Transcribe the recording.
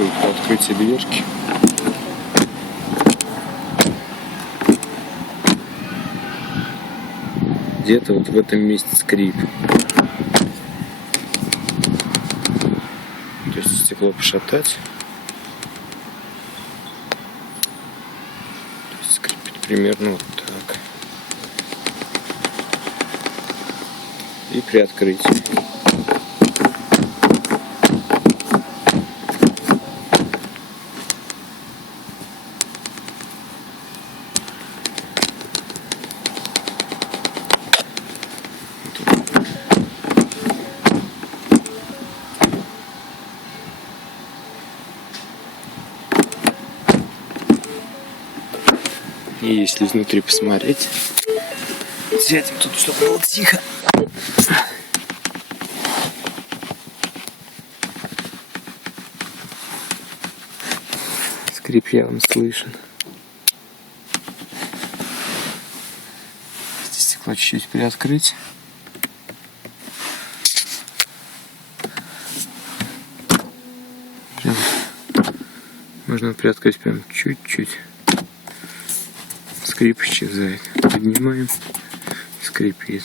Открытие дверки. Где-то вот в этом месте скрип. То есть стекло пошатать. То есть скрипит примерно вот так. И при открытии. И если изнутри посмотреть, сядем тут, чтобы было тихо. Скрип явно слышен. Здесь стекло чуть-чуть приоткрыть. Прям можно приоткрыть прям чуть-чуть. Скрип исчезает. Поднимаем, скрипит.